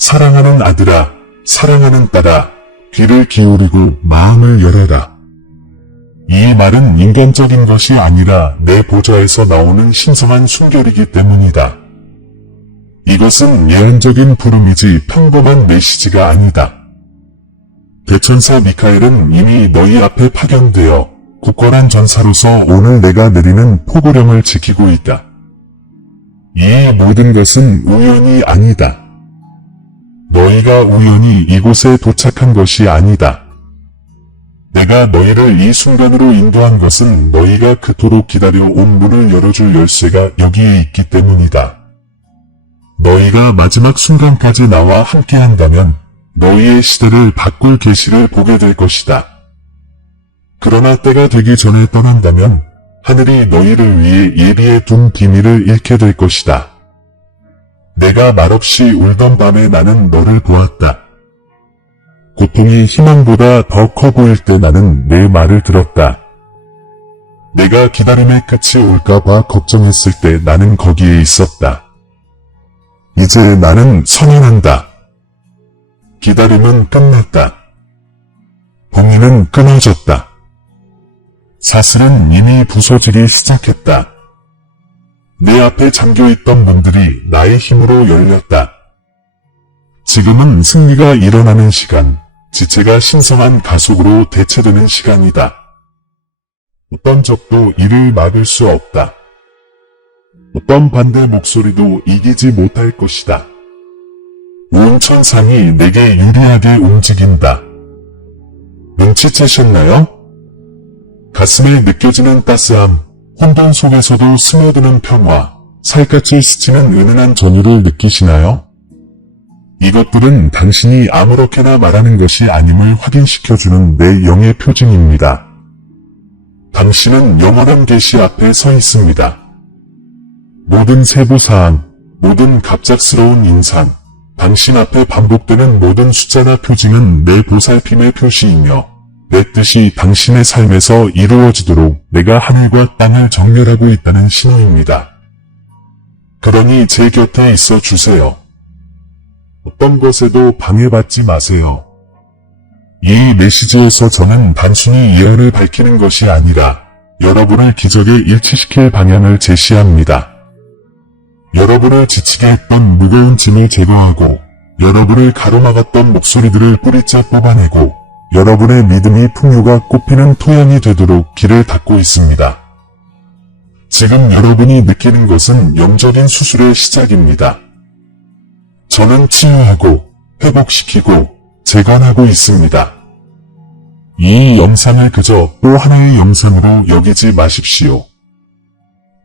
사랑하는 아들아, 사랑하는 딸아, 귀를 기울이고 마음을 열어라. 이 말은 인간적인 것이 아니라 내 보좌에서 나오는 신성한 순결이기 때문이다. 이것은 예언적인 부름이지 평범한 메시지가 아니다. 대천사 미카엘은 이미 너희 앞에 파견되어 굳건한 전사로서 오늘 내가 내리는 포고령을 지키고 있다. 이 모든 것은 우연이 아니다. 너희가 우연히 이곳에 도착한 것이 아니다. 내가 너희를 이 순간으로 인도한 것은 너희가 그토록 기다려온 문을 열어줄 열쇠가 여기에 있기 때문이다. 너희가 마지막 순간까지 나와 함께한다면 너희의 시대를 바꿀 계시를 보게 될 것이다. 그러나 때가 되기 전에 떠난다면 하늘이 너희를 위해 예비해 둔 비밀을 잃게 될 것이다. 내가 말없이 울던 밤에 나는 너를 보았다. 고통이 희망보다 더 커 보일 때 나는 내 말을 들었다. 내가 기다림의 끝이 올까봐 걱정했을 때 나는 거기에 있었다. 이제 나는 선언한다. 기다림은 끝났다. 봉인은 끊어졌다. 사슬은 이미 부서지기 시작했다. 내 앞에 잠겨있던 문들이 나의 힘으로 열렸다. 지금은 승리가 일어나는 시간, 지체가 신성한 가속으로 대체되는 시간이다. 어떤 적도 이를 막을 수 없다. 어떤 반대 목소리도 이기지 못할 것이다. 온 천상이 내게 유리하게 움직인다. 눈치채셨나요? 가슴에 느껴지는 따스함, 혼돈 속에서도 스며드는 평화, 살갗을 스치는 은은한 전율을 느끼시나요? 이것들은 당신이 아무렇게나 말하는 것이 아님을 확인시켜주는 내 영의 표징입니다. 당신은 영원한 계시 앞에 서 있습니다. 모든 세부사항, 모든 갑작스러운 인상, 당신 앞에 반복되는 모든 숫자나 표징은 내 보살핌의 표시이며 내 뜻이 당신의 삶에서 이루어지도록 내가 하늘과 땅을 정렬하고 있다는 신호입니다. 그러니 제 곁에 있어 주세요. 어떤 것에도 방해받지 마세요. 이 메시지에서 저는 단순히 예언을 밝히는 것이 아니라 여러분을 기적에 일치시킬 방향을 제시합니다. 여러분을 지치게 했던 무거운 짐을 제거하고 여러분을 가로막았던 목소리들을 뿌리째 뽑아내고 여러분의 믿음이 풍요가 꽃피는 토양이 되도록 길을 닦고 있습니다. 지금 여러분이 느끼는 것은 영적인 수술의 시작입니다. 저는 치유하고 회복시키고 재건하고 있습니다. 이 영상을 그저 또 하나의 영상으로 여기지 마십시오.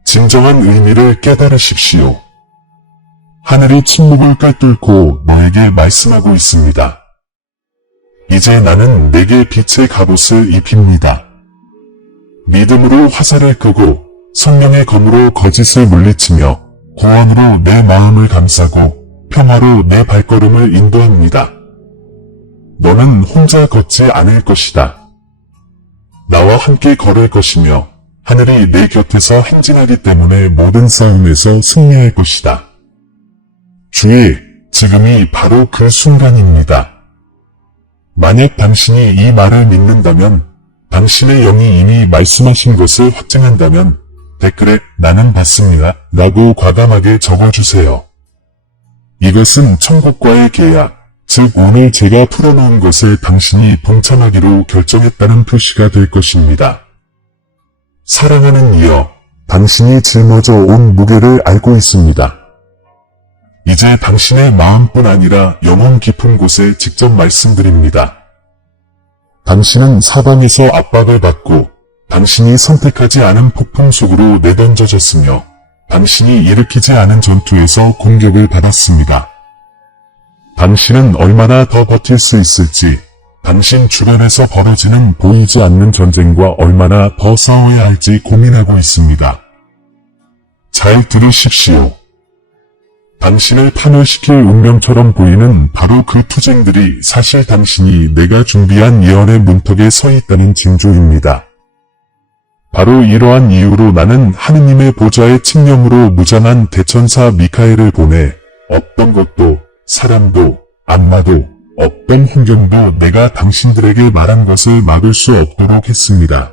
진정한 의미를 깨달으십시오. 하늘이 침묵을 꿰뚫고 너에게 말씀하고 있습니다. 이제 나는 내게 빛의 갑옷을 입힙니다. 믿음으로 화살을 끄고 성령의 검으로 거짓을 물리치며 구원으로 내 마음을 감싸고 평화로 내 발걸음을 인도합니다. 너는 혼자 걷지 않을 것이다. 나와 함께 걸을 것이며 하늘이 내 곁에서 행진하기 때문에 모든 싸움에서 승리할 것이다. 주의, 지금이 바로 그 순간입니다. 만약 당신이 이 말을 믿는다면, 당신의 영이 이미 말씀하신 것을 확증한다면 댓글에 나는 받습니다 라고 과감하게 적어주세요. 이것은 천국과의 계약, 즉 오늘 제가 풀어놓은 것에 당신이 동참하기로 결정했다는 표시가 될 것입니다. 사랑하는 이여, 당신이 짊어져 온 무게를 알고 있습니다. 이제 당신의 마음뿐 아니라 영혼 깊은 곳에 직접 말씀드립니다. 당신은 사방에서 압박을 받고 당신이 선택하지 않은 폭풍 속으로 내던져졌으며 당신이 일으키지 않은 전투에서 공격을 받았습니다. 당신은 얼마나 더 버틸 수 있을지, 당신 주변에서 벌어지는 보이지 않는 전쟁과 얼마나 더 싸워야 할지 고민하고 있습니다. 잘 들으십시오. 당신을 파멸시킬 운명처럼 보이는 바로 그 투쟁들이 사실 당신이 내가 준비한 예언의 문턱에 서 있다는 징조입니다. 바로 이러한 이유로 나는 하느님의 보좌의 측령으로 무장한 대천사 미카엘을 보내 어떤 것도 사람도 아마도 어떤 환경도 내가 당신들에게 말한 것을 막을 수 없도록 했습니다.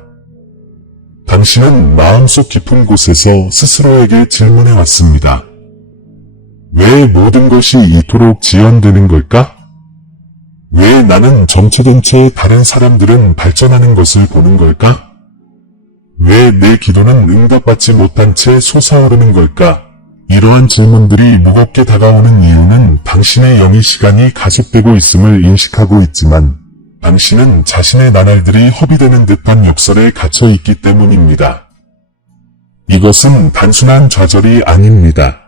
당신은 마음속 깊은 곳에서 스스로에게 질문해 왔습니다. 왜 모든 것이 이토록 지연되는 걸까? 왜 나는 정체된 채 다른 사람들은 발전하는 것을 보는 걸까? 왜 내 기도는 응답받지 못한 채 솟아오르는 걸까? 이러한 질문들이 무겁게 다가오는 이유는 당신의 영의 시간이 가속되고 있음을 인식하고 있지만 당신은 자신의 나날들이 허비되는 듯한 역설에 갇혀 있기 때문입니다. 이것은 단순한 좌절이 아닙니다.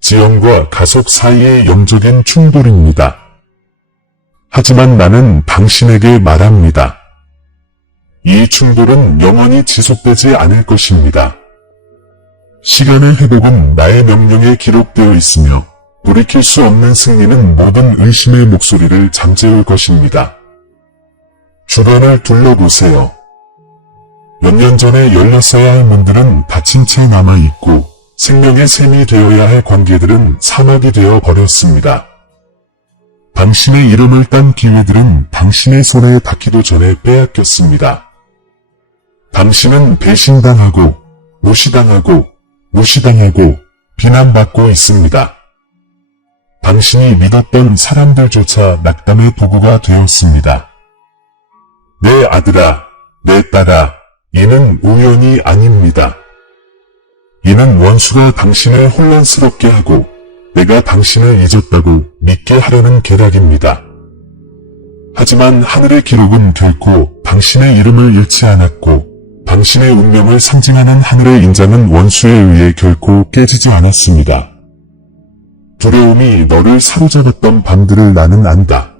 지연과 가속 사이의 영적인 충돌입니다. 하지만 나는 당신에게 말합니다. 이 충돌은 영원히 지속되지 않을 것입니다. 시간의 회복은 나의 명령에 기록되어 있으며 돌이킬 수 없는 승리는 모든 의심의 목소리를 잠재울 것입니다. 주변을 둘러보세요. 몇 년 전에 열렸어야 할 문들은 닫힌 채 남아있고 생명의 샘이 되어야 할 관계들은 사막이 되어 버렸습니다. 당신의 이름을 딴 기회들은 당신의 손에 닿기도 전에 빼앗겼습니다. 당신은 배신당하고 무시당하고 비난받고 있습니다. 당신이 믿었던 사람들조차 낙담의 도구가 되었습니다. 내 아들아, 내 딸아, 이는 우연이 아닙니다. 이는 원수가 당신을 혼란스럽게 하고 내가 당신을 잊었다고 믿게 하려는 계략입니다. 하지만 하늘의 기록은 결코 당신의 이름을 잃지 않았고 당신의 운명을 상징하는 하늘의 인자는 원수에 의해 결코 깨지지 않았습니다. 두려움이 너를 사로잡았던 밤들을 나는 안다.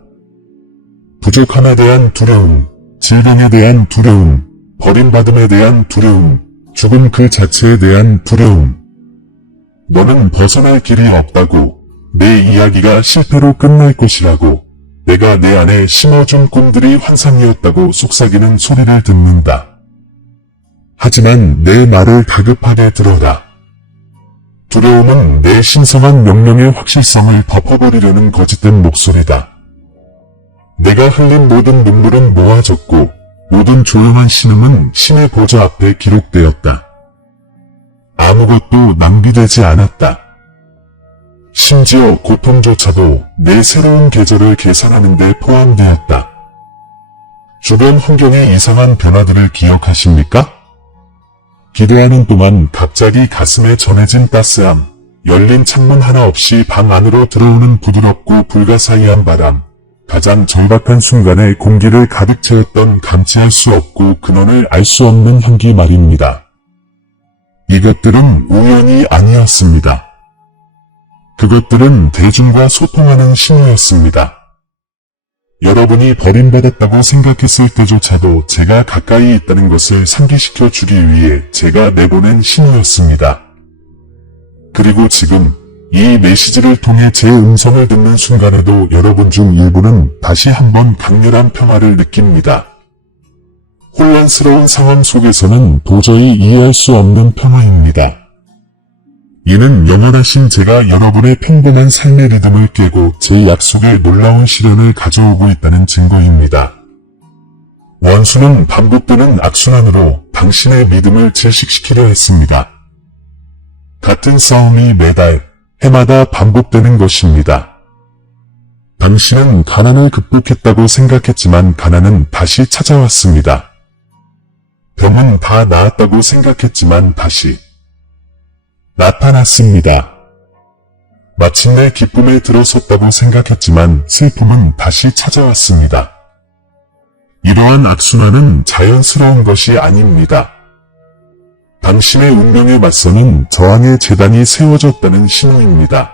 부족함에 대한 두려움, 질병에 대한 두려움, 버림받음에 대한 두려움, 죽음 그 자체에 대한 두려움. 너는 벗어날 길이 없다고, 내 이야기가 실패로 끝날 것이라고, 내가 내 안에 심어준 꿈들이 환상이었다고 속삭이는 소리를 듣는다. 하지만 내 말을 다급하게 들어라. 두려움은 내 신성한 명령의 확실성을 덮어버리려는 거짓된 목소리다. 내가 흘린 모든 눈물은 모아졌고 모든 조용한 신음은 신의 보좌 앞에 기록되었다. 아무것도 낭비되지 않았다. 심지어 고통조차도 내 새로운 계절을 계산하는 데 포함되었다. 주변 환경의 이상한 변화들을 기억하십니까? 기도하는 동안 갑자기 가슴에 전해진 따스함, 열린 창문 하나 없이 방 안으로 들어오는 부드럽고 불가사의한 바람, 가장 절박한 순간에 공기를 가득 채웠던 감지할 수 없고 근원을 알 수 없는 향기 말입니다. 이것들은 우연이 아니었습니다. 그것들은 대중과 소통하는 신호였습니다. 여러분이 버림받았다고 생각했을 때조차도 제가 가까이 있다는 것을 상기시켜 주기 위해 제가 내보낸 신호였습니다. 그리고 지금 이 메시지를 통해 제 음성을 듣는 순간에도 여러분 중 일부는 다시 한번 강렬한 평화를 느낍니다. 혼란스러운 상황 속에서는 도저히 이해할 수 없는 평화입니다. 이는 영원하신 제가 여러분의 평범한 삶의 리듬을 깨고 제 약속의 놀라운 실현을 가져오고 있다는 증거입니다. 원수는 반복되는 악순환으로 당신의 믿음을 질식시키려 했습니다. 같은 싸움이 매달, 해마다 반복되는 것입니다. 당신은 가난을 극복했다고 생각했지만 가난은 다시 찾아왔습니다. 병은 다 나았다고 생각했지만 다시 나타났습니다. 마침내 기쁨에 들어섰다고 생각했지만 슬픔은 다시 찾아왔습니다. 이러한 악순환은 자연스러운 것이 아닙니다. 당신의 운명에 맞서는 저항의 재단이 세워졌다는 신호입니다.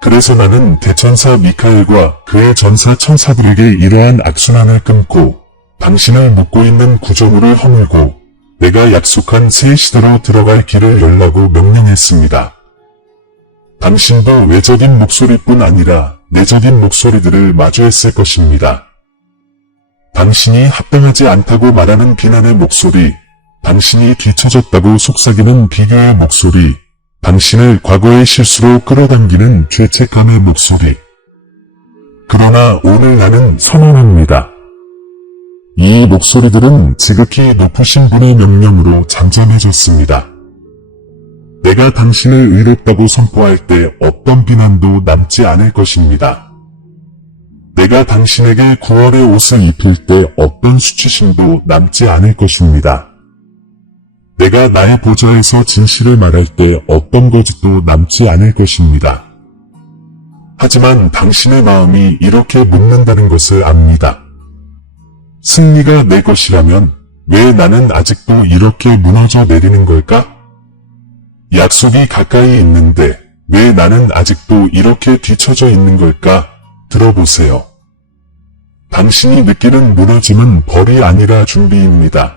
그래서 나는 대천사 미카엘과 그의 전사 천사들에게 이러한 악순환을 끊고 당신을 묶고 있는 구조물을 허물고 내가 약속한 새 시대로 들어갈 길을 열라고 명령했습니다. 당신도 외적인 목소리뿐 아니라 내적인 목소리들을 마주했을 것입니다. 당신이 합당하지 않다고 말하는 비난의 목소리, 당신이 뒤처졌다고 속삭이는 비교의 목소리, 당신을 과거의 실수로 끌어당기는 죄책감의 목소리, 그러나 오늘 나는 선언합니다. 이 목소리들은 지극히 높으신 분의 명령으로 잠잠해졌습니다. 내가 당신을 의롭다고 선포할 때 어떤 비난도 남지 않을 것입니다. 내가 당신에게 구원의 옷을 입힐 때 어떤 수치심도 남지 않을 것입니다. 내가 나의 보좌에서 진실을 말할 때 어떤 거짓도 남지 않을 것입니다. 하지만 당신의 마음이 이렇게 묻는다는 것을 압니다. 승리가 내 것이라면 왜 나는 아직도 이렇게 무너져 내리는 걸까? 약속이 가까이 있는데 왜 나는 아직도 이렇게 뒤처져 있는 걸까? 들어보세요. 당신이 느끼는 무너짐은 벌이 아니라 준비입니다.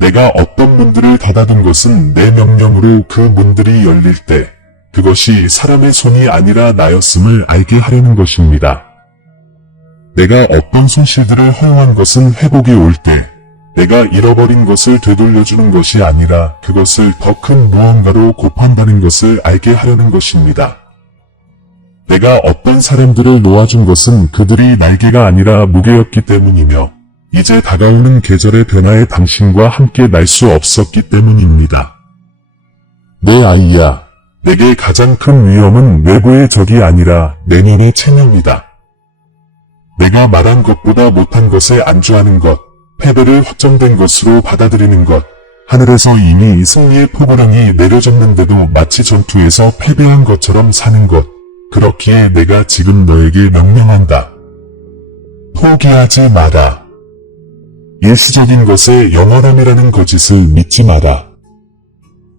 내가 어떤 문들을 닫아둔 것은 내 명령으로 그 문들이 열릴 때 그것이 사람의 손이 아니라 나였음을 알게 하려는 것입니다. 내가 어떤 손실들을 허용한 것은 회복이 올 때 내가 잃어버린 것을 되돌려주는 것이 아니라 그것을 더 큰 무언가로 곱한다는 것을 알게 하려는 것입니다. 내가 어떤 사람들을 놓아준 것은 그들이 날개가 아니라 무게였기 때문이며 이제 다가오는 계절의 변화에 당신과 함께 날 수 없었기 때문입니다. 내 아이야, 내게 가장 큰 위험은 외부의 적이 아니라 내면의 체념이다. 내가 말한 것보다 못한 것에 안주하는 것, 패배를 확정된 것으로 받아들이는 것, 하늘에서 이미 승리의 포부령이 내려졌는데도 마치 전투에서 패배한 것처럼 사는 것, 그렇기에 내가 지금 너에게 명령한다. 포기하지 마라. 일시적인 것에 영원함이라는 거짓을 믿지 마라.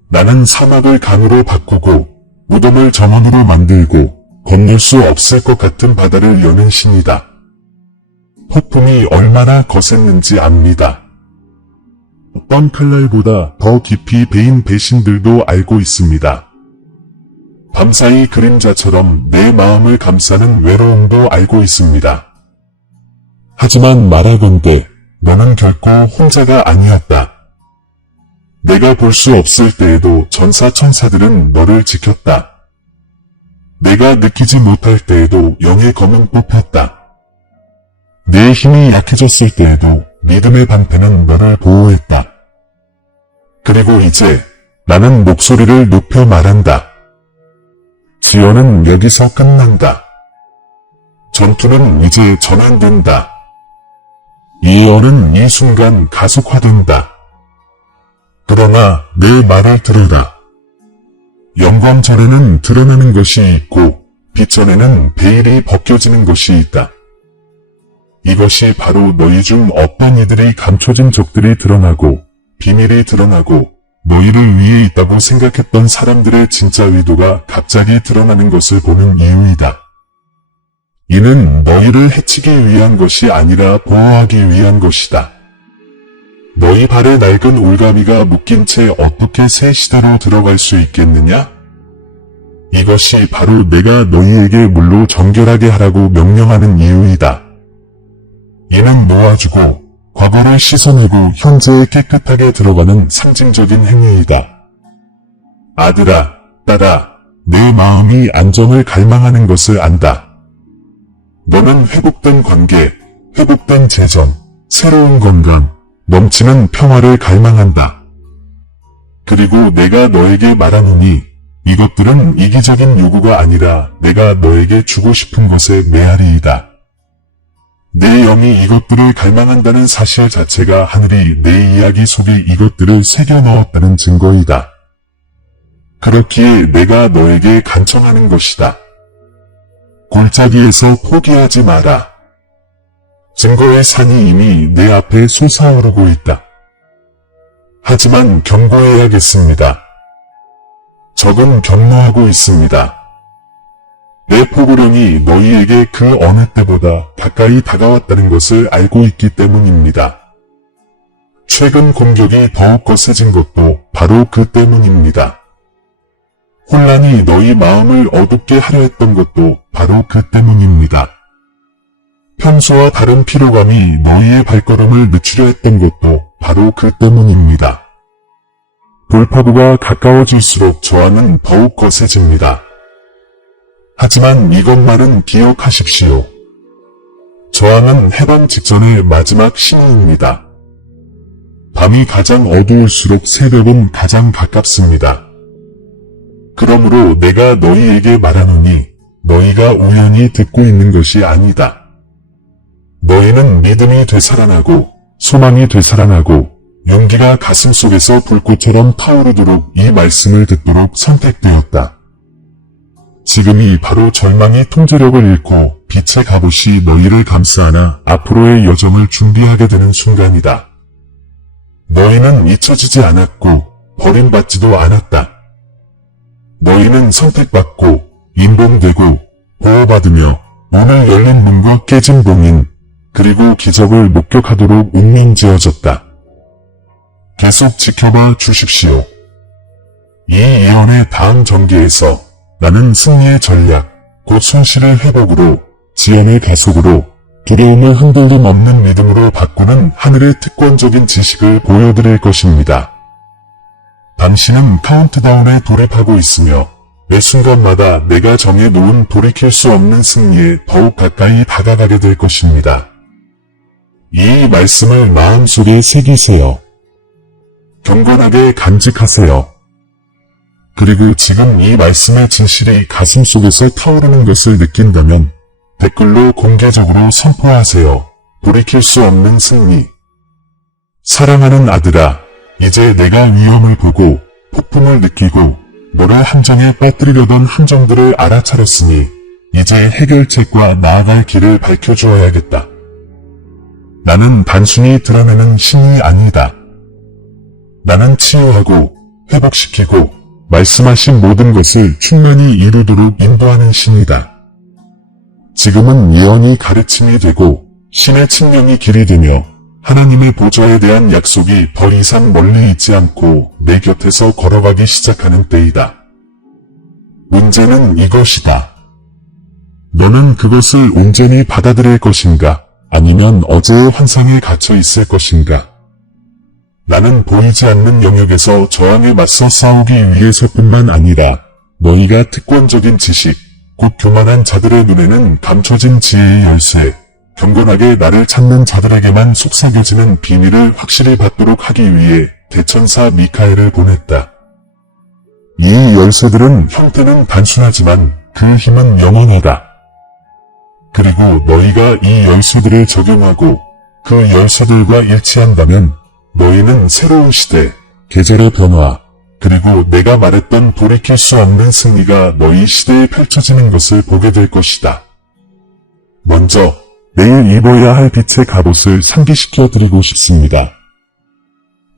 나는 사막을 강으로 바꾸고 무덤을 정원으로 만들고 건널 수 없을 것 같은 바다를 여는 신이다. 폭풍이 얼마나 거셌는지 압니다. 어떤 칼날보다 더 깊이 베인 배신들도 알고 있습니다. 밤사이 그림자처럼 내 마음을 감싸는 외로움도 알고 있습니다. 하지만 말하건대 너는 결코 혼자가 아니었다. 내가 볼 수 없을 때에도 전사천사들은 너를 지켰다. 내가 느끼지 못할 때에도 영의 검은 뽑혔다. 내 힘이 약해졌을 때에도 믿음의 방패는 너를 보호했다. 그리고 이제 나는 목소리를 높여 말한다. 지연은 여기서 끝난다. 전투는 이제 전환된다. 예언은 이 순간 가속화된다. 그러나 내 말을 들으라. 영광 전에는 드러나는 것이 있고 빛 전에는 베일이 벗겨지는 것이 있다. 이것이 바로 너희 중 어떤 이들이 감춰진 적들이 드러나고 비밀이 드러나고 너희를 위해 있다고 생각했던 사람들의 진짜 의도가 갑자기 드러나는 것을 보는 이유이다. 이는 너희를 해치기 위한 것이 아니라 보호하기 위한 것이다. 너희 발에 낡은 올가미가 묶인 채 어떻게 새 시대로 들어갈 수 있겠느냐? 이것이 바로 내가 너희에게 물로 정결하게 하라고 명령하는 이유이다. 이는 놓아주고 과거를 씻어내고 현재에 깨끗하게 들어가는 상징적인 행위이다. 아들아, 딸아, 내 마음이 안정을 갈망하는 것을 안다. 너는 회복된 관계, 회복된 재정, 새로운 건강, 넘치는 평화를 갈망한다. 그리고 내가 너에게 말하노니 이것들은 이기적인 요구가 아니라 내가 너에게 주고 싶은 것의 메아리이다. 내 영이 이것들을 갈망한다는 사실 자체가 하늘이 내 이야기 속에 이것들을 새겨 넣었다는 증거이다. 그렇기에 내가 너에게 간청하는 것이다. 골짜기에서 포기하지 마라. 증거의 산이 이미 내 앞에 솟아오르고 있다. 하지만 경고해야겠습니다. 적은 경로하고 있습니다. 내 포부령이 너희에게 그 어느 때보다 가까이 다가왔다는 것을 알고 있기 때문입니다. 최근 공격이 더욱 거세진 것도 바로 그 때문입니다. 혼란이 너희 마음을 어둡게 하려 했던 것도 바로 그 때문입니다. 평소와 다른 피로감이 너희의 발걸음을 늦추려 했던 것도 바로 그 때문입니다. 돌파구가 가까워질수록 저항은 더욱 거세집니다. 하지만 이것만은 기억하십시오. 저항은 해방 직전의 마지막 신호입니다. 밤이 가장 어두울수록 새벽은 가장 가깝습니다. 그러므로 내가 너희에게 말하노니 너희가 우연히 듣고 있는 것이 아니다. 너희는 믿음이 되살아나고 소망이 되살아나고 용기가 가슴속에서 불꽃처럼 타오르도록 이 말씀을 듣도록 선택되었다. 지금이 바로 절망이 통제력을 잃고 빛의 갑옷이 너희를 감싸안아 앞으로의 여정을 준비하게 되는 순간이다. 너희는 잊혀지지 않았고 버림받지도 않았다. 너희는 선택받고 인봉되고 보호받으며 오늘 열린 문과 깨진 봉인 그리고 기적을 목격하도록 운명지어졌다. 계속 지켜봐 주십시오. 이 예언의 다음 전개에서 나는 승리의 전략, 곧 손실의 회복으로, 지연의 가속으로, 두려움을 흔들림 없는 믿음으로 바꾸는 하늘의 특권적인 지식을 보여드릴 것입니다. 당신은 카운트다운에 돌입하고 있으며 매 순간마다 내가 정해놓은 돌이킬 수 없는 승리에 더욱 가까이 다가가게 될 것입니다. 이 말씀을 마음속에 새기세요. 경건하게 간직하세요. 그리고 지금 이 말씀의 진실이 가슴속에서 타오르는 것을 느낀다면 댓글로 공개적으로 선포하세요. 돌이킬 수 없는 승리. 사랑하는 아들아, 이제 내가 위험을 보고 폭풍을 느끼고 너를 함정에 빠뜨리려던 함정들을 알아차렸으니 이제 해결책과 나아갈 길을 밝혀주어야겠다. 나는 단순히 드러내는 신이 아니다. 나는 치유하고 회복시키고 말씀하신 모든 것을 충만히 이루도록 인도하는 신이다. 지금은 예언이 가르침이 되고 신의 측면이 길이 되며 하나님의 보좌에 대한 약속이 더 이상 멀리 있지 않고 내 곁에서 걸어가기 시작하는 때이다. 문제는 이것이다. 너는 그것을 온전히 받아들일 것인가? 아니면 어제의 환상에 갇혀 있을 것인가? 나는 보이지 않는 영역에서 저항에 맞서 싸우기 위해서뿐만 아니라 너희가 특권적인 지식, 곧 교만한 자들의 눈에는 감춰진 지혜의 열쇠, 경건하게 나를 찾는 자들에게만 속삭여지는 비밀을 확실히 받도록 하기 위해 대천사 미카엘을 보냈다. 이 열쇠들은 형태는 단순하지만 그 힘은 영원하다. 그리고 너희가 이 열쇠들을 적용하고 그 열쇠들과 일치한다면 너희는 새로운 시대, 계절의 변화, 그리고 내가 말했던 돌이킬 수 없는 승리가 너희 시대에 펼쳐지는 것을 보게 될 것이다. 먼저 내일 입어야 할 빛의 갑옷을 상기시켜 드리고 싶습니다.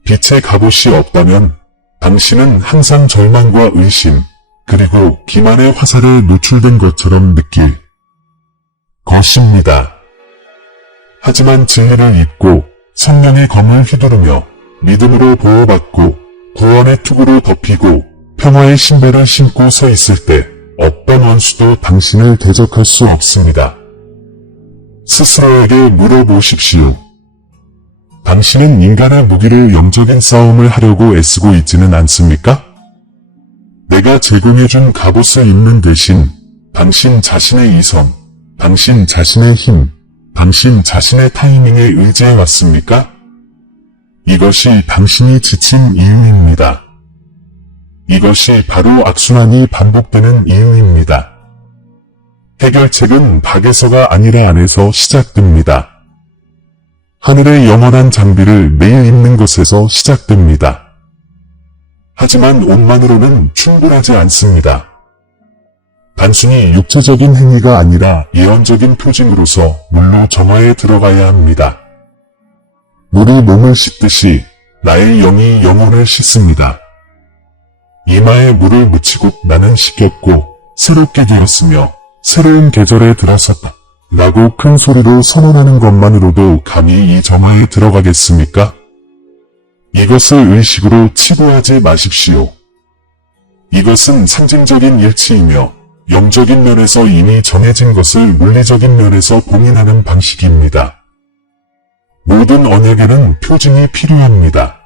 빛의 갑옷이 없다면 당신은 항상 절망과 의심, 그리고 기만의 화살에 노출된 것처럼 느낄 것입니다. 하지만 진리를 입고 성령의 검을 휘두르며 믿음으로 보호받고 구원의 투구로 덮이고 평화의 신발을 신고 서 있을 때 어떤 원수도 당신을 대적할 수 없습니다. 스스로에게 물어보십시오. 당신은 인간의 무기를 영적인 싸움을 하려고 애쓰고 있지는 않습니까? 내가 제공해준 갑옷을 입는 대신 당신 자신의 이성, 당신 자신의 힘, 당신 자신의 타이밍에 의지해 왔습니까? 이것이 당신이 지친 이유입니다. 이것이 바로 악순환이 반복되는 이유입니다. 해결책은 밖에서가 아니라 안에서 시작됩니다. 하늘의 영원한 장비를 매일 입는 것에서 시작됩니다. 하지만 옷만으로는 충분하지 않습니다. 단순히 육체적인 행위가 아니라 예언적인 표징으로서 물로 정화에 들어가야 합니다. 물이 몸을 씻듯이 나의 영이 영혼을 씻습니다. 이마에 물을 묻히고 나는 씻겼고 새롭게 되었으며 새로운 계절에 들어섰다 라고 큰 소리로 선언하는 것만으로도 감히 이 정화에 들어가겠습니까? 이것을 의식으로 치부하지 마십시오. 이것은 상징적인 일치이며 영적인 면에서 이미 정해진 것을 물리적인 면에서 봉인하는 방식입니다. 모든 언약에는 표징이 필요합니다.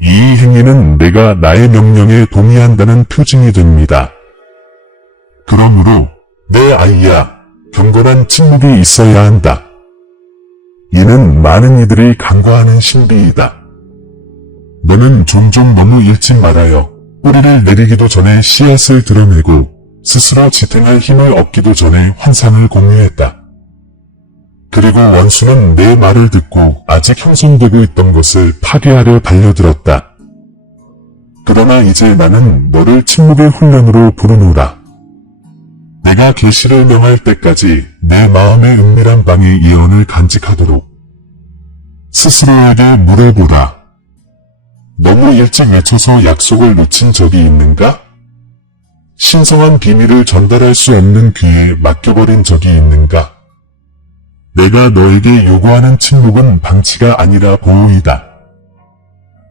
이 행위는 내가 나의 명령에 동의한다는 표징이 됩니다. 그러므로 내 아이야, 경건한 침묵이 있어야 한다. 이는 많은 이들이 간과하는 신비이다. 너는 종종 너무 일찍 말하여 뿌리를 내리기도 전에 씨앗을 드러내고 스스로 지탱할 힘을 얻기도 전에 환상을 공유했다. 그리고 원수는 내 말을 듣고 아직 형성되고 있던 것을 파괴하려 달려들었다. 그러나 이제 나는 너를 침묵의 훈련으로 부르노라. 내가 계시를 명할 때까지 내 마음의 은밀한 방의 예언을 간직하도록 스스로에게 물어보라. 너무 일찍 외쳐서 약속을 놓친 적이 있는가? 신성한 비밀을 전달할 수 없는 귀에 맡겨버린 적이 있는가? 내가 너에게 요구하는 침묵은 방치가 아니라 보호이다.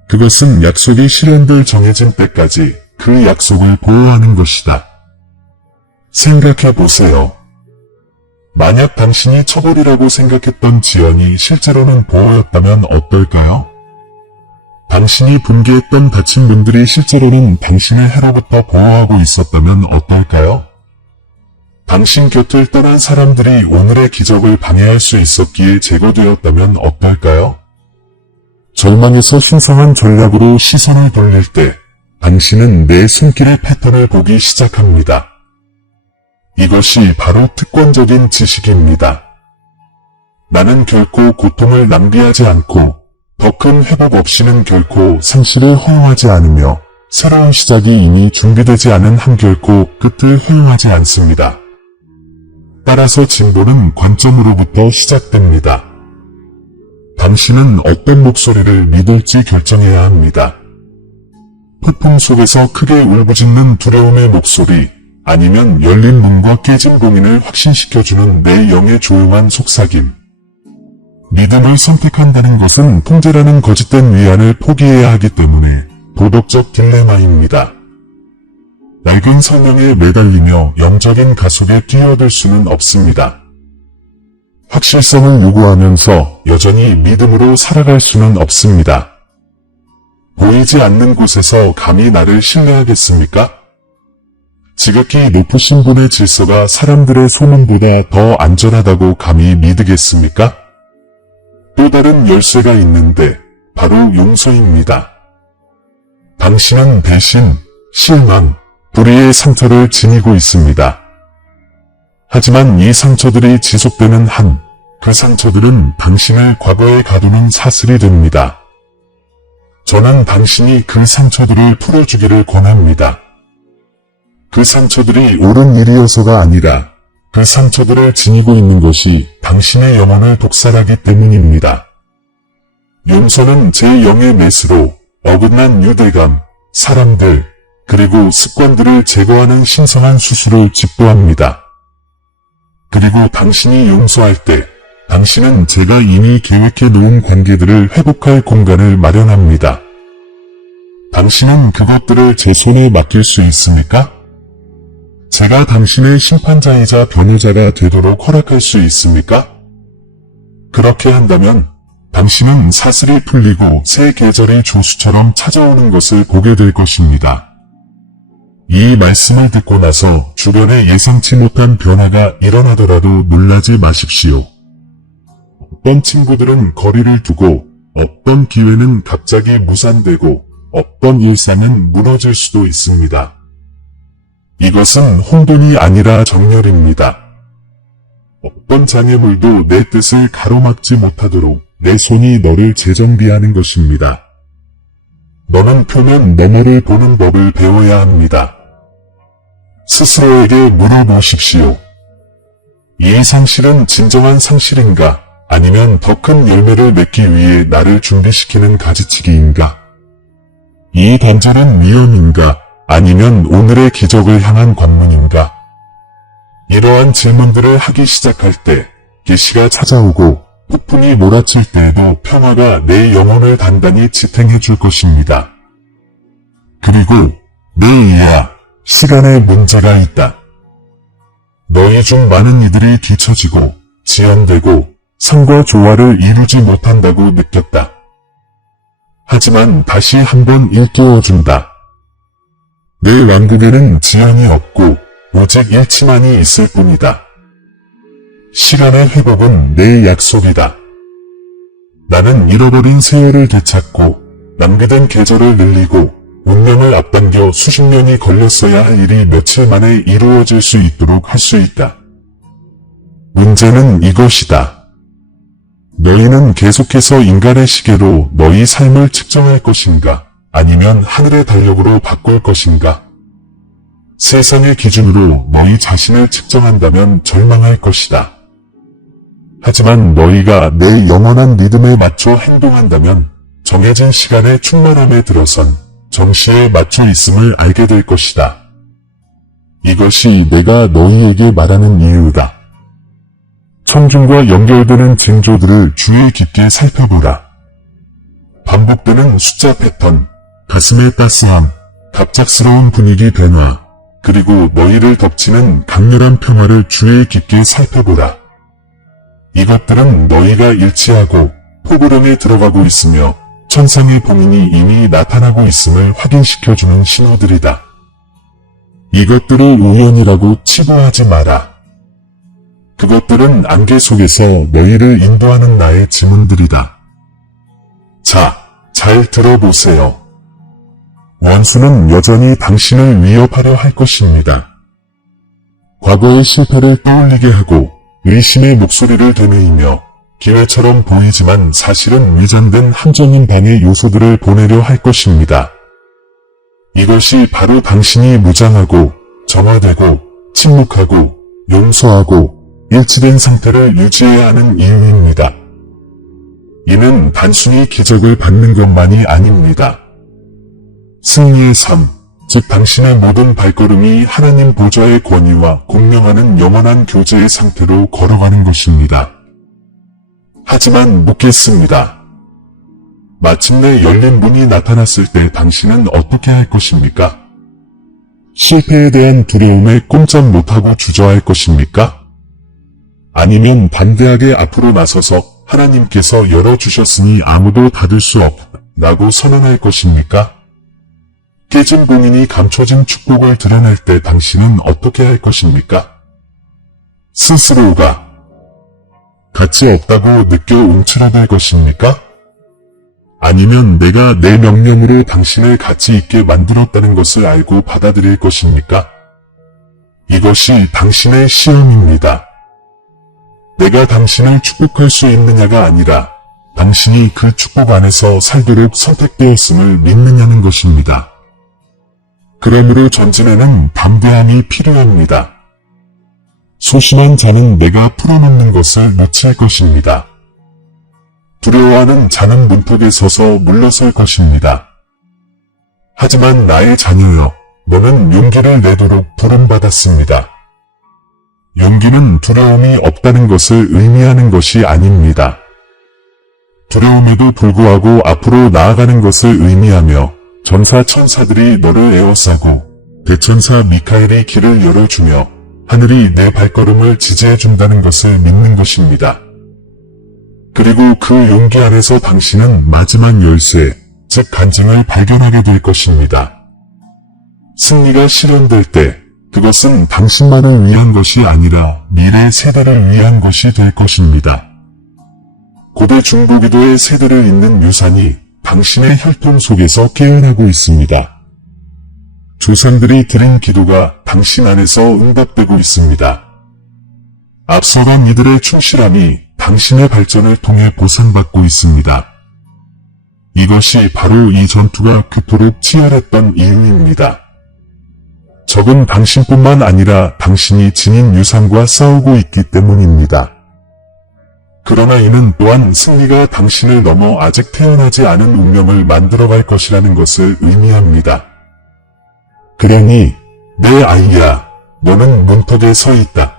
그것은 약속이 실현될 정해진 때까지 그 약속을 보호하는 것이다. 생각해보세요. 만약 당신이 처벌이라고 생각했던 지연이 실제로는 보호였다면 어떨까요? 당신이 분개했던 다친 분들이 실제로는 당신을 해로부터 보호하고 있었다면 어떨까요? 당신 곁을 떠난 사람들이 오늘의 기적을 방해할 수 있었기에 제거되었다면 어떨까요? 절망에서 신성한 전략으로 시선을 돌릴 때 당신은 내 손길의 패턴을 보기 시작합니다. 이것이 바로 특권적인 지식입니다. 나는 결코 고통을 낭비하지 않고 더 큰 회복 없이는 결코 상실을 허용하지 않으며 새로운 시작이 이미 준비되지 않은 한결코 끝을 허용하지 않습니다. 따라서 진보는 관점으로부터 시작됩니다. 당신은 어떤 목소리를 믿을지 결정해야 합니다. 폭풍 속에서 크게 울부짖는 두려움의 목소리, 아니면 열린 문과 깨진 봉인을 확신시켜주는 내 영의 조용한 속삭임. 믿음을 선택한다는 것은 통제라는 거짓된 위안을 포기해야 하기 때문에 도덕적 딜레마입니다. 낡은 성령에 매달리며 영적인 가속에 뛰어들 수는 없습니다. 확실성을 요구하면서 여전히 믿음으로 살아갈 수는 없습니다. 보이지 않는 곳에서 감히 나를 신뢰하겠습니까? 지극히 높으신 분의 질서가 사람들의 소문보다 더 안전하다고 감히 믿으겠습니까? 또 다른 열쇠가 있는데 바로 용서입니다. 당신은 배신, 실망, 불의의 상처를 지니고 있습니다. 하지만 이 상처들이 지속되는 한, 그 상처들은 당신을 과거에 가두는 사슬이 됩니다. 저는 당신이 그 상처들을 풀어주기를 권합니다. 그 상처들이 옳은 일이어서가 아니라 그 상처들을 지니고 있는 것이 당신의 영혼을 독살하기 때문입니다. 용서는 제 영의 메스로 어긋난 유대감, 사람들, 그리고 습관들을 제거하는 신성한 수술을 집도합니다. 그리고 당신이 용서할 때 당신은 제가 이미 계획해 놓은 관계들을 회복할 공간을 마련합니다. 당신은 그것들을 제 손에 맡길 수 있습니까? 제가 당신의 심판자이자 변호자가 되도록 허락할 수 있습니까? 그렇게 한다면 당신은 사슬이 풀리고 새 계절이 조수처럼 찾아오는 것을 보게 될 것입니다. 이 말씀을 듣고 나서 주변에 예상치 못한 변화가 일어나더라도 놀라지 마십시오. 어떤 친구들은 거리를 두고 어떤 기회는 갑자기 무산되고 어떤 일상은 무너질 수도 있습니다. 이것은 혼돈이 아니라 정렬입니다. 어떤 장애물도 내 뜻을 가로막지 못하도록 내 손이 너를 재정비하는 것입니다. 너는 표면 너머를 보는 법을 배워야 합니다. 스스로에게 물어보십시오. 이 상실은 진정한 상실인가? 아니면 더 큰 열매를 맺기 위해 나를 준비시키는 가지치기인가? 이 단절은 위험인가? 아니면 오늘의 기적을 향한 관문인가? 이러한 질문들을 하기 시작할 때 계시가 찾아오고 폭풍이 몰아칠 때에도 평화가 내 영혼을 단단히 지탱해 줄 것입니다. 그리고 내 이야, 시간에 문제가 있다. 너희 중 많은 이들이 뒤처지고 지연되고 상과 조화를 이루지 못한다고 느꼈다. 하지만 다시 한번 일깨워준다. 내 왕국에는 지연이 없고 오직 일치만이 있을 뿐이다. 시간의 회복은 내 약속이다. 나는 잃어버린 세월을 되찾고 낭비된 계절을 늘리고 운명을 앞당겨 수십 년이 걸렸어야 할 일이 며칠 만에 이루어질 수 있도록 할 수 있다. 문제는 이것이다. 너희는 계속해서 인간의 시계로 너희 삶을 측정할 것인가? 아니면 하늘의 달력으로 바꿀 것인가? 세상의 기준으로 너희 자신을 측정한다면 절망할 것이다. 하지만 너희가 내 영원한 리듬에 맞춰 행동한다면 정해진 시간의 충만함에 들어선 정시에 맞춰 있음을 알게 될 것이다. 이것이 내가 너희에게 말하는 이유다. 청중과 연결되는 징조들을 주의 깊게 살펴보라. 반복되는 숫자 패턴, 가슴의 따스함, 갑작스러운 분위기 변화, 그리고 너희를 덮치는 강렬한 평화를 주의 깊게 살펴보라. 이것들은 너희가 일치하고 포구령에 들어가고 있으며 천상의 봉인이 이미 나타나고 있음을 확인시켜주는 신호들이다. 이것들을 우연이라고 치부하지 마라. 그것들은 안개 속에서 너희를 인도하는 나의 지문들이다. 자, 잘 들어보세요. 원수는 여전히 당신을 위협하려 할 것입니다. 과거의 실패를 떠올리게 하고 의심의 목소리를 되뇌이며 기회처럼 보이지만 사실은 위장된 함정인 방의 요소들을 보내려 할 것입니다. 이것이 바로 당신이 무장하고 정화되고 침묵하고 용서하고 일치된 상태를 유지해야 하는 이유입니다. 이는 단순히 기적을 받는 것만이 아닙니다. 승리의 삶, 즉 당신의 모든 발걸음이 하나님 보좌의 권위와 공명하는 영원한 교제의 상태로 걸어가는 것입니다. 하지만 묻겠습니다. 마침내 열린 문이 나타났을 때 당신은 어떻게 할 것입니까? 실패에 대한 두려움에 꼼짝 못하고 주저할 것입니까? 아니면 담대하게 앞으로 나서서 하나님께서 열어주셨으니 아무도 닫을 수 없다고 선언할 것입니까? 깨진 봉인이 감춰진 축복을 드러낼 때 당신은 어떻게 할 것입니까? 스스로가 가치 없다고 느껴 움츠러들 것입니까? 아니면 내가 내 명령으로 당신을 가치 있게 만들었다는 것을 알고 받아들일 것입니까? 이것이 당신의 시험입니다. 내가 당신을 축복할 수 있느냐가 아니라 당신이 그 축복 안에서 살도록 선택되었음을 믿느냐는 것입니다. 그러므로 전진에는 담대함이 필요합니다. 소심한 자는 내가 풀어놓는 것을 놓칠 것입니다. 두려워하는 자는 문턱에 서서 물러설 것입니다. 하지만 나의 자녀여, 너는 용기를 내도록 부름받았습니다. 용기는 두려움이 없다는 것을 의미하는 것이 아닙니다. 두려움에도 불구하고 앞으로 나아가는 것을 의미하며 전사 천사들이 너를 에워싸고 대천사 미카엘이 길을 열어주며 하늘이 내 발걸음을 지지해준다는 것을 믿는 것입니다. 그리고 그 용기 안에서 당신은 마지막 열쇠, 즉 간증을 발견하게 될 것입니다. 승리가 실현될 때 그것은 당신만을 위한 것이 아니라 미래 세대를 위한 것이 될 것입니다. 고대 중보기도의 세대를 잇는 유산이 당신의 혈통 속에서 깨어나고 있습니다. 조상들이 드린 기도가 당신 안에서 응답되고 있습니다. 앞서간 이들의 충실함이 당신의 발전을 통해 보상받고 있습니다. 이것이 바로 이 전투가 그토록 치열했던 이유입니다. 적은 당신뿐만 아니라 당신이 지닌 유산과 싸우고 있기 때문입니다. 그러나 이는 또한 승리가 당신을 넘어 아직 태어나지 않은 운명을 만들어갈 것이라는 것을 의미합니다. 그러니 내 아이야, 너는 문턱에 서 있다.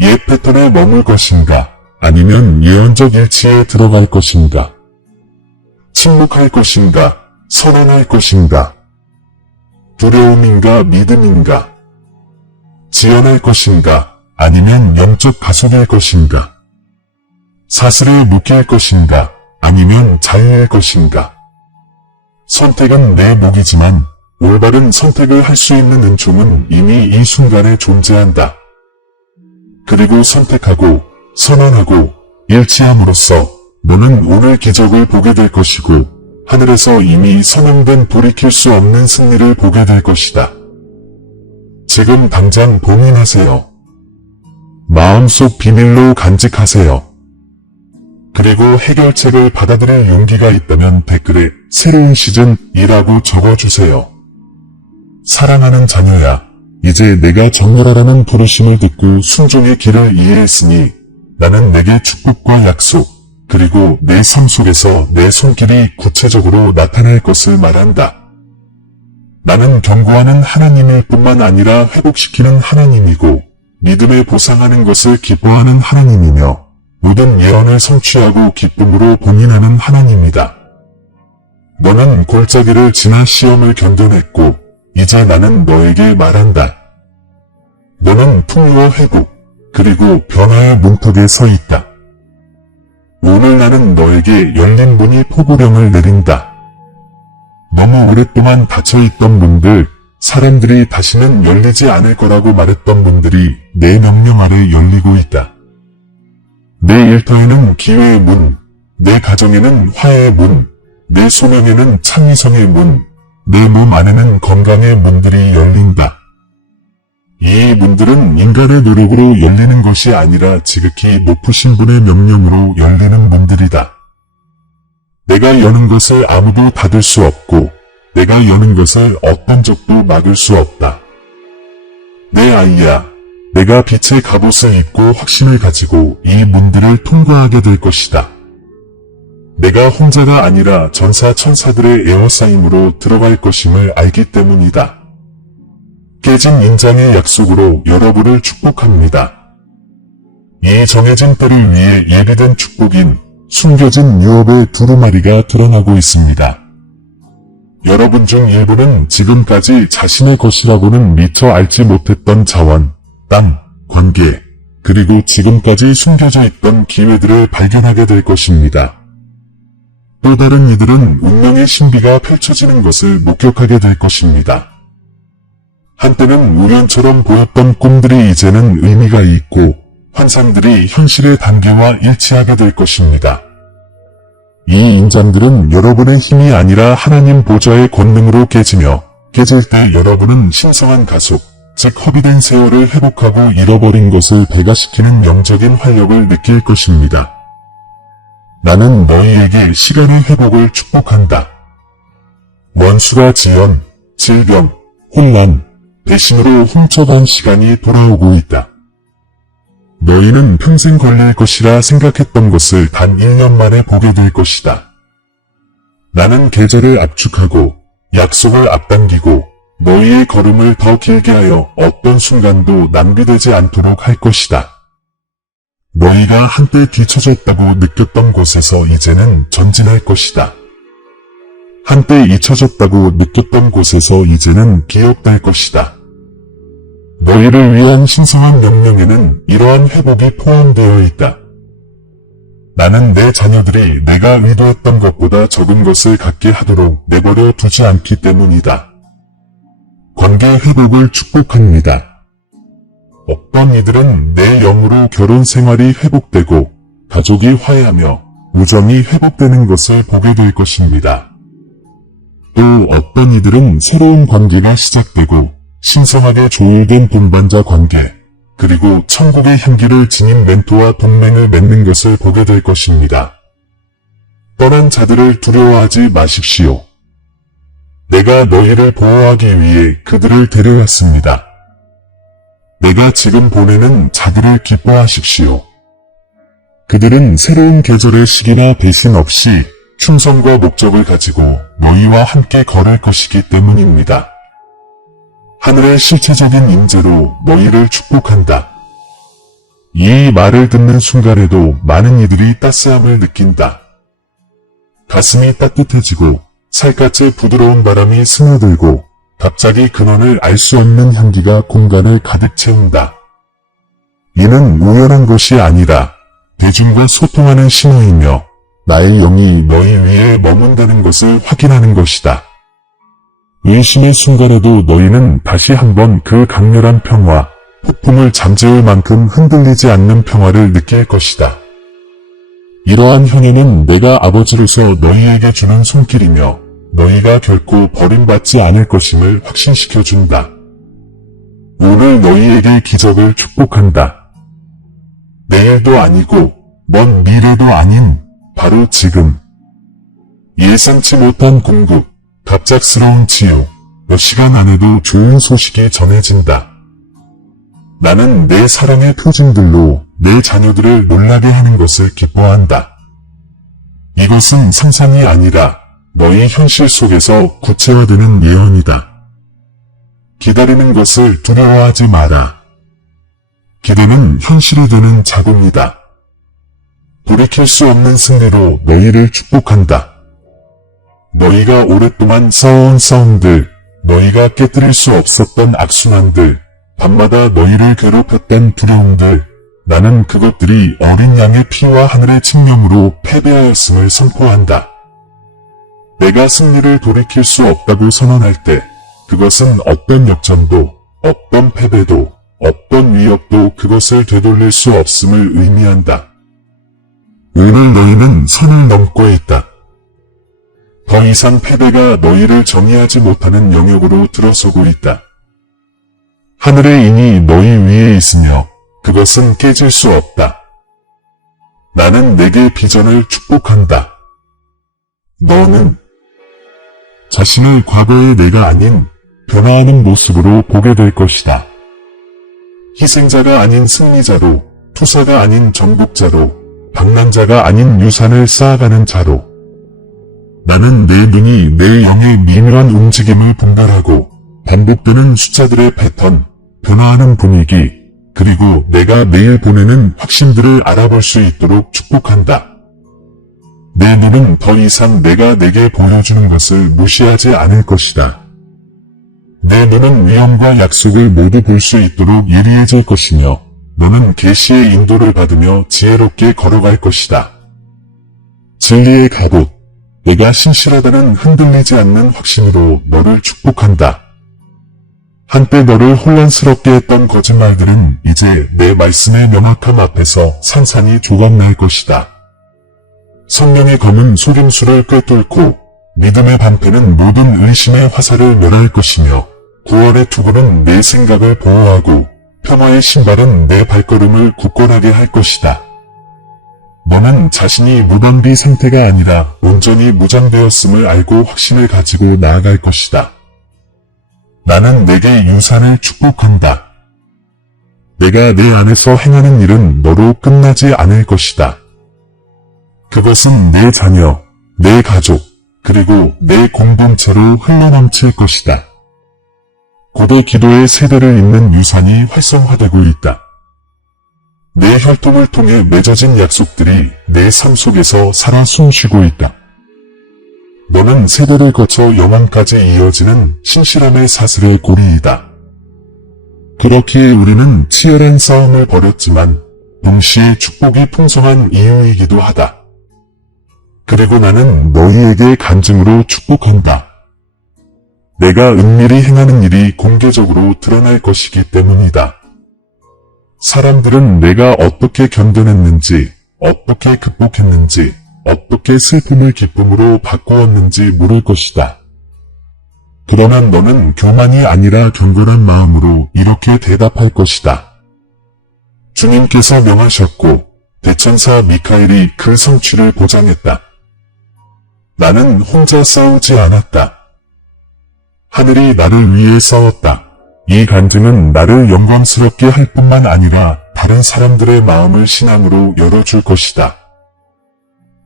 옛 패턴에 머물 것인가? 아니면 예언적 일치에 들어갈 것인가? 침묵할 것인가? 선언할 것인가? 두려움인가 믿음인가? 지연할 것인가? 아니면 영적 가속일 것인가? 사슬에 묶일 것인가? 아니면 자유일 것인가? 선택은 내 몫이지만 올바른 선택을 할 수 있는 은총은 이미 이 순간에 존재한다. 그리고 선택하고 선언하고 일치함으로써 너는 오늘 기적을 보게 될 것이고 하늘에서 이미 선언된 돌이킬 수 없는 승리를 보게 될 것이다. 지금 당장 봉인하세요. 마음속 비밀로 간직하세요. 그리고 해결책을 받아들일 용기가 있다면 댓글에 새로운 시즌이라고 적어주세요. 사랑하는 자녀야, 이제 내가 정렬하라는 부르심을 듣고 순종의 길을 이해했으니 나는 내게 축복과 약속, 그리고 내 삶 속에서 내 손길이 구체적으로 나타날 것을 말한다. 나는 경고하는 하나님일 뿐만 아니라 회복시키는 하나님이고 믿음에 보상하는 것을 기뻐하는 하나님이며 모든 예언을 성취하고 기쁨으로 봉인하는 하나님이다. 너는 골짜기를 지나 시험을 견뎌냈고 이제 나는 너에게 말한다. 너는 풍요와 회복 그리고 변화의 문턱에 서 있다. 오늘 나는 너에게 열린 문이 포고령을 내린다. 너무 오랫동안 닫혀있던 문들, 사람들이 다시는 열리지 않을 거라고 말했던 문들이 내 명령 아래 열리고 있다. 내 일터에는 기회의 문, 내 가정에는 화해의 문, 내 소명에는 창의성의 문, 내 몸 안에는 건강의 문들이 열린다. 이 문들은 인간의 노력으로 열리는 것이 아니라 지극히 높으신 분의 명령으로 열리는 문들이다. 내가 여는 것을 아무도 닫을 수 없고 내가 여는 것을 어떤 적도 막을 수 없다. 내 아이야, 내가 빛의 갑옷을 입고 확신을 가지고 이 문들을 통과하게 될 것이다. 내가 혼자가 아니라 전사 천사들의 에워싸임으로 들어갈 것임을 알기 때문이다. 깨진 인장의 약속으로 여러분을 축복합니다. 이 정해진 때를 위해 예비된 축복인 숨겨진 유업의 두루마리가 드러나고 있습니다. 여러분 중 일부는 지금까지 자신의 것이라고는 미처 알지 못했던 자원, 땅, 관계, 그리고 지금까지 숨겨져 있던 기회들을 발견하게 될 것입니다. 또 다른 이들은 운명의 신비가 펼쳐지는 것을 목격하게 될 것입니다. 한때는 우연처럼 보였던 꿈들이 이제는 의미가 있고 환상들이 현실의 단계와 일치하게 될 것입니다. 이 인장들은 여러분의 힘이 아니라 하나님 보좌의 권능으로 깨지며 깨질 때 여러분은 신성한 가속, 즉 허비된 세월을 회복하고 잃어버린 것을 배가시키는 영적인 활력을 느낄 것입니다. 나는 너희에게 시간의 회복을 축복한다. 원수가 지연, 질병, 혼란, 배신으로 훔쳐간 시간이 돌아오고 있다. 너희는 평생 걸릴 것이라 생각했던 것을 단 1년 만에 보게 될 것이다. 나는 계절을 압축하고 약속을 앞당기고 너희의 걸음을 더 길게 하여 어떤 순간도 낭비되지 않도록 할 것이다. 너희가 한때 뒤처졌다고 느꼈던 곳에서 이제는 전진할 것이다. 한때 잊혀졌다고 느꼈던 곳에서 이제는 기억될 것이다. 너희를 위한 신성한 명령에는 이러한 회복이 포함되어 있다. 나는 내 자녀들이 내가 의도했던 것보다 적은 것을 갖게 하도록 내버려 두지 않기 때문이다. 관계 회복을 축복합니다. 어떤 이들은 내 영으로 결혼 생활이 회복되고 가족이 화해하며 우정이 회복되는 것을 보게 될 것입니다. 또 어떤 이들은 새로운 관계가 시작되고 신성하게 조율된 동반자 관계, 그리고 천국의 향기를 지닌 멘토와 동맹을 맺는 것을 보게 될 것입니다. 떠난 자들을 두려워하지 마십시오. 내가 너희를 보호하기 위해 그들을 데려왔습니다. 내가 지금 보내는 자들을 기뻐하십시오. 그들은 새로운 계절의 시기나 배신 없이 충성과 목적을 가지고 너희와 함께 걸을 것이기 때문입니다. 하늘의 실체적인 임재로 너희를 축복한다. 이 말을 듣는 순간에도 많은 이들이 따스함을 느낀다. 가슴이 따뜻해지고 살갗에 부드러운 바람이 스며들고 갑자기 근원을 알 수 없는 향기가 공간을 가득 채운다. 이는 우연한 것이 아니라 대중과 소통하는 신호이며 나의 영이 너희 위에 머문다는 것을 확인하는 것이다. 의심의 순간에도 너희는 다시 한번 그 강렬한 평화, 폭풍을 잠재울 만큼 흔들리지 않는 평화를 느낄 것이다. 이러한 현예는 내가 아버지로서 너희에게 주는 손길이며 너희가 결코 버림받지 않을 것임을 확신시켜준다. 오늘 너희에게 기적을 축복한다. 내일도 아니고 먼 미래도 아닌 바로 지금. 예상치 못한 공급, 갑작스러운 치유, 몇 시간 안에도 좋은 소식이 전해진다. 나는 내 사랑의 표징들로 내 자녀들을 놀라게 하는 것을 기뻐한다. 이것은 상상이 아니라 너희 현실 속에서 구체화되는 예언이다. 기다리는 것을 두려워하지 마라. 기대는 현실이 되는 자금이다. 돌이킬 수 없는 승리로 너희를 축복한다. 너희가 오랫동안 싸워온 싸움들, 너희가 깨뜨릴 수 없었던 악순환들, 밤마다 너희를 괴롭혔던 두려움들, 나는 그것들이 어린 양의 피와 하늘의 칙령으로 패배하였음을 선포한다. 내가 승리를 돌이킬 수 없다고 선언할 때, 그것은 어떤 역전도, 어떤 패배도, 어떤 위협도 그것을 되돌릴 수 없음을 의미한다. 오늘 너희는 선을 넘고 있다. 더 이상 패배가 너희를 정의하지 못하는 영역으로 들어서고 있다. 하늘의 인이 너희 위에 있으며 그것은 깨질 수 없다. 나는 내게 비전을 축복한다. 너는 자신을 과거의 내가 아닌 변화하는 모습으로 보게 될 것이다. 희생자가 아닌 승리자로, 투사가 아닌 정복자로, 방랑자가 아닌 유산을 쌓아가는 자로. 나는 내 눈이 내 영의 미묘한 움직임을 분별하고 반복되는 숫자들의 패턴, 변화하는 분위기, 그리고 내가 매일 보내는 확신들을 알아볼 수 있도록 축복한다. 내 눈은 더 이상 내가 내게 보여주는 것을 무시하지 않을 것이다. 내 눈은 위험과 약속을 모두 볼 수 있도록 예리해질 것이며 너는 계시의 인도를 받으며 지혜롭게 걸어갈 것이다. 진리의 갑옷, 내가 신실하다는 흔들리지 않는 확신으로 너를 축복한다. 한때 너를 혼란스럽게 했던 거짓말들은 이제 내 말씀의 명확함 앞에서 산산이 조각날 것이다. 성령의 검은 속임수를 꿰뚫고 믿음의 방패는 모든 의심의 화살을 멸할 것이며 구원의 투구는 내 생각을 보호하고 평화의 신발은 내 발걸음을 굳건하게 할 것이다. 너는 자신이 무방비 상태가 아니라 온전히 무장되었음을 알고 확신을 가지고 나아갈 것이다. 나는 내게 유산을 축복한다. 내가 내 안에서 행하는 일은 너로 끝나지 않을 것이다. 그것은 내 자녀, 내 가족, 그리고 내 공동체로 흘러넘칠 것이다. 고대 기도의 세대를 잇는 유산이 활성화되고 있다. 내 혈통을 통해 맺어진 약속들이 내 삶 속에서 살아 숨쉬고 있다. 너는 세대를 거쳐 영원까지 이어지는 신실함의 사슬의 고리이다. 그렇기에 우리는 치열한 싸움을 벌였지만 동시에 축복이 풍성한 이유이기도 하다. 그리고 나는 너희에게 간증으로 축복한다. 내가 은밀히 행하는 일이 공개적으로 드러날 것이기 때문이다. 사람들은 내가 어떻게 견뎌냈는지, 어떻게 극복했는지, 어떻게 슬픔을 기쁨으로 바꾸었는지 물을 것이다. 그러면 너는 교만이 아니라 경건한 마음으로 이렇게 대답할 것이다. 주님께서 명하셨고 대천사 미카엘이 그 성취를 보장했다. 나는 혼자 싸우지 않았다. 하늘이 나를 위해 싸웠다. 이 간증은 나를 영광스럽게 할 뿐만 아니라 다른 사람들의 마음을 신앙으로 열어줄 것이다.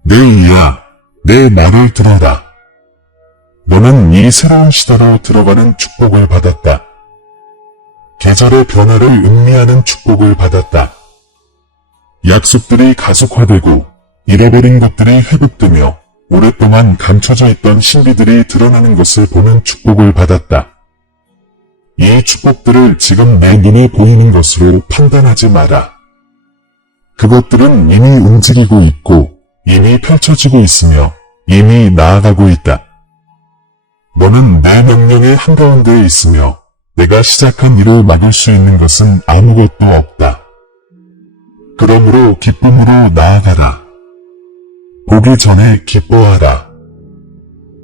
내 이야, 내 말을 들어라. 너는 이 새로운 시대로 들어가는 축복을 받았다. 계절의 변화를 의미하는 축복을 받았다. 약속들이 가속화되고 잃어버린 것들이 회복되며 오랫동안 감춰져 있던 신비들이 드러나는 것을 보는 축복을 받았다. 이 축복들을 지금 내 눈에 보이는 것으로 판단하지 마라. 그것들은 이미 움직이고 있고 이미 펼쳐지고 있으며 이미 나아가고 있다. 너는 내 명령의 한가운데에 있으며 내가 시작한 일을 막을 수 있는 것은 아무것도 없다. 그러므로 기쁨으로 나아가라. 보기 전에 기뻐하라.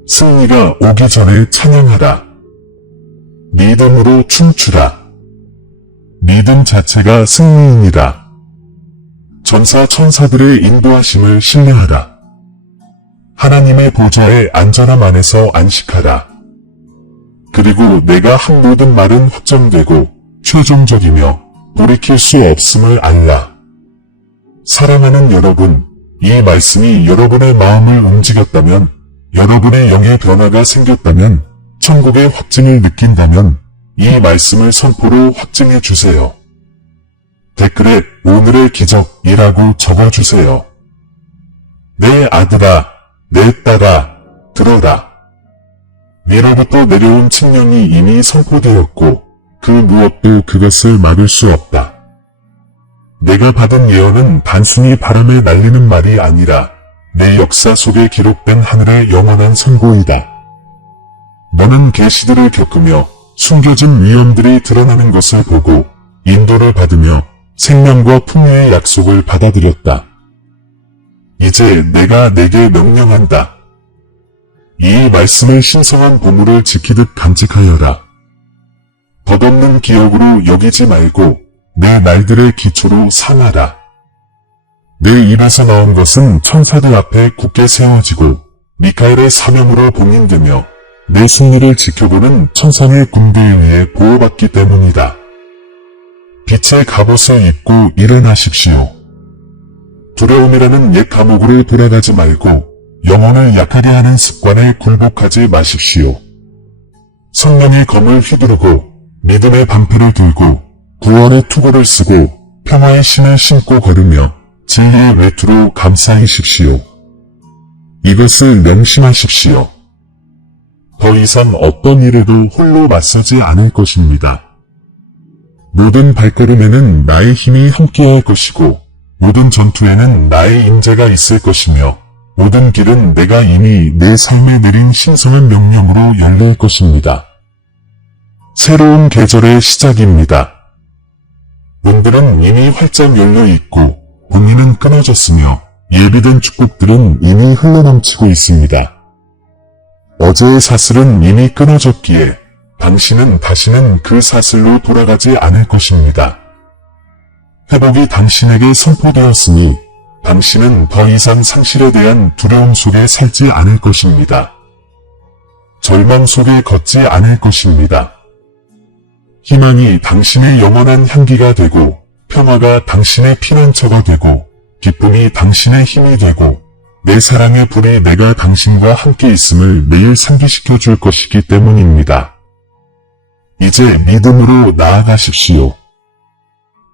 승리가 오기 전에 찬양하라. 믿음으로 춤추라. 믿음 자체가 승리이니라. 전사 천사들의 인도하심을 신뢰하라. 하나님의 보좌의 안전함 안에서 안식하라. 그리고 내가 한 모든 말은 확정되고 최종적이며 돌이킬 수 없음을 알라. 사랑하는 여러분, 이 말씀이 여러분의 마음을 움직였다면, 여러분의 영의 변화가 생겼다면, 천국의 확증을 느낀다면 이 말씀을 선포로 확증해 주세요. 댓글에 오늘의 기적이라고 적어주세요. 내 아들아, 내 딸아, 들어라. 위로부터 내려온 칙령이 이미 선포되었고 그 무엇도 그것을 막을 수 없다. 내가 받은 예언은 단순히 바람에 날리는 말이 아니라 내 역사 속에 기록된 하늘의 영원한 선고이다. 너는 계시들을 겪으며 숨겨진 위험들이 드러나는 것을 보고 인도를 받으며 생명과 풍요의 약속을 받아들였다. 이제 내가 내게 명령한다. 이 말씀을 신성한 보물을 지키듯 간직하여라. 덧없는 기억으로 여기지 말고 내 날들의 기초로 삼아라. 내 입에서 나온 것은 천사들 앞에 굳게 세워지고 미카엘의 사명으로 봉인되며 내 승리를 지켜보는 천상의 군대에 의해 보호받기 때문이다. 빛의 갑옷을 입고 일어나십시오. 두려움이라는 옛 감옥으로 돌아가지 말고 영혼을 약하게 하는 습관에 굴복하지 마십시오. 성령의 검을 휘두르고 믿음의 방패를 들고 구원의 투구를 쓰고 평화의 신을 신고 걸으며 진리의 외투로 감싸이십시오. 이것을 명심하십시오. 더 이상 어떤 일에도 홀로 맞서지 않을 것입니다. 모든 발걸음에는 나의 힘이 함께할 것이고 모든 전투에는 나의 임재가 있을 것이며 모든 길은 내가 이미 내 삶에 내린 신성한 명령으로 열릴 것입니다. 새로운 계절의 시작입니다. 문들은 이미 활짝 열려 있고 본인은 끊어졌으며 예비된 축복들은 이미 흘러넘치고 있습니다. 어제의 사슬은 이미 끊어졌기에 당신은 다시는 그 사슬로 돌아가지 않을 것입니다. 회복이 당신에게 선포되었으니 당신은 더 이상 상실에 대한 두려움 속에 살지 않을 것입니다. 절망 속에 걷지 않을 것입니다. 희망이 당신의 영원한 향기가 되고 평화가 당신의 피난처가 되고 기쁨이 당신의 힘이 되고 내 사랑의 불이 내가 당신과 함께 있음을 매일 상기시켜 줄 것이기 때문입니다. 이제 믿음으로 나아가십시오.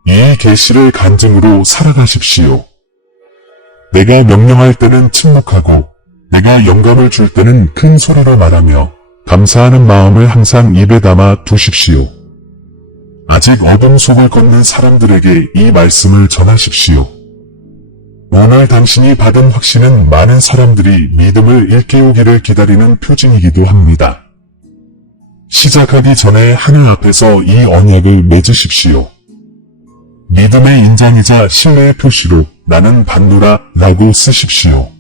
이 계시를 간증으로 살아가십시오. 내가 명령할 때는 침묵하고 내가 영감을 줄 때는 큰 소리로 말하며 감사하는 마음을 항상 입에 담아 두십시오. 아직 어둠 속을 걷는 사람들에게 이 말씀을 전하십시오. 오늘 당신이 받은 확신은 많은 사람들이 믿음을 일깨우기를 기다리는 표징이기도 합니다. 시작하기 전에 하늘 앞에서 이 언약을 맺으십시오. 믿음의 인장이자 신뢰의 표시로 나는 받노라 라고 쓰십시오.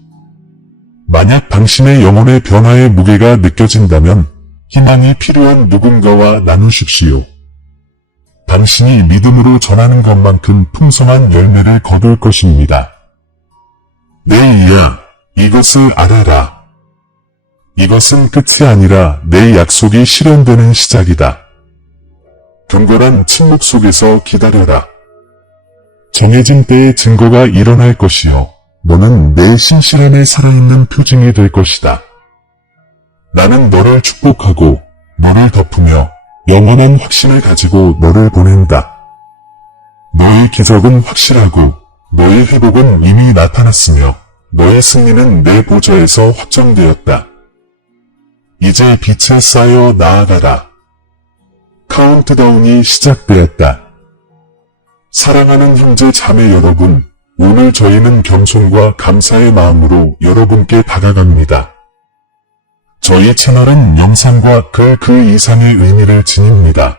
만약 당신의 영혼의 변화의 무게가 느껴진다면 희망이 필요한 누군가와 나누십시오. 당신이 믿음으로 전하는 것만큼 풍성한 열매를 거둘 것입니다. 내 이야, 이것을 알아라. 이것은 끝이 아니라 내 약속이 실현되는 시작이다. 경건한 침묵 속에서 기다려라. 정해진 때에 증거가 일어날 것이요. 너는 내 신실함에 살아있는 표징이 될 것이다. 나는 너를 축복하고 너를 덮으며 영원한 확신을 가지고 너를 보낸다. 너의 기적은 확실하고 너의 회복은 이미 나타났으며 너의 승리는 내 보좌에서 확정되었다. 이제 빛에 쌓여 나아가라. 카운트다운이 시작되었다. 사랑하는 형제 자매 여러분, 오늘 저희는 겸손과 감사의 마음으로 여러분께 다가갑니다. 저희 채널은 영상과 그 이상의 의미를 지닙니다.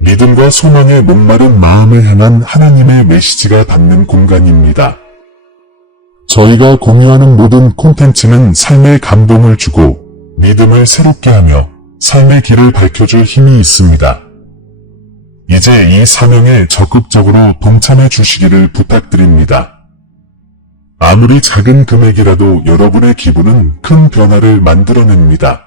믿음과 소망의 목마른 마음을 향한 하나님의 메시지가 담는 공간입니다. 저희가 공유하는 모든 콘텐츠는 삶에 감동을 주고 믿음을 새롭게 하며 삶의 길을 밝혀줄 힘이 있습니다. 이제 이 사명에 적극적으로 동참해 주시기를 부탁드립니다. 아무리 작은 금액이라도 여러분의 기부는 큰 변화를 만들어냅니다.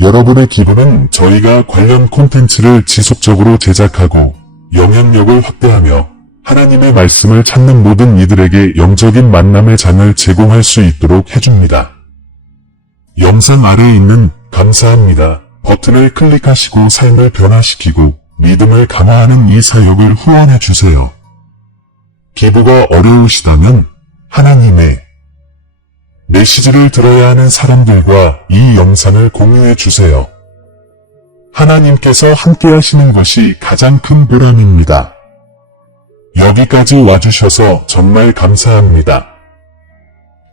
여러분의 기부는 저희가 관련 콘텐츠를 지속적으로 제작하고 영향력을 확대하며 하나님의 말씀을 찾는 모든 이들에게 영적인 만남의 장을 제공할 수 있도록 해줍니다. 영상 아래에 있는 감사합니다 버튼을 클릭하시고 삶을 변화시키고 믿음을 강화하는 이 사역을 후원해 주세요. 기부가 어려우시다면 하나님의 메시지를 들어야 하는 사람들과 이 영상을 공유해 주세요. 하나님께서 함께 하시는 것이 가장 큰 보람입니다. 여기까지 와주셔서 정말 감사합니다.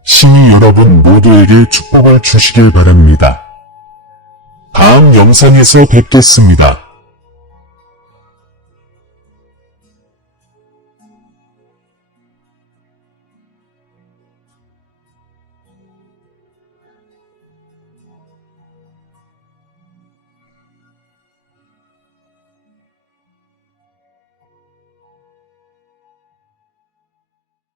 신이 여러분 모두에게 축복을 주시길 바랍니다. 다음 영상에서 뵙겠습니다.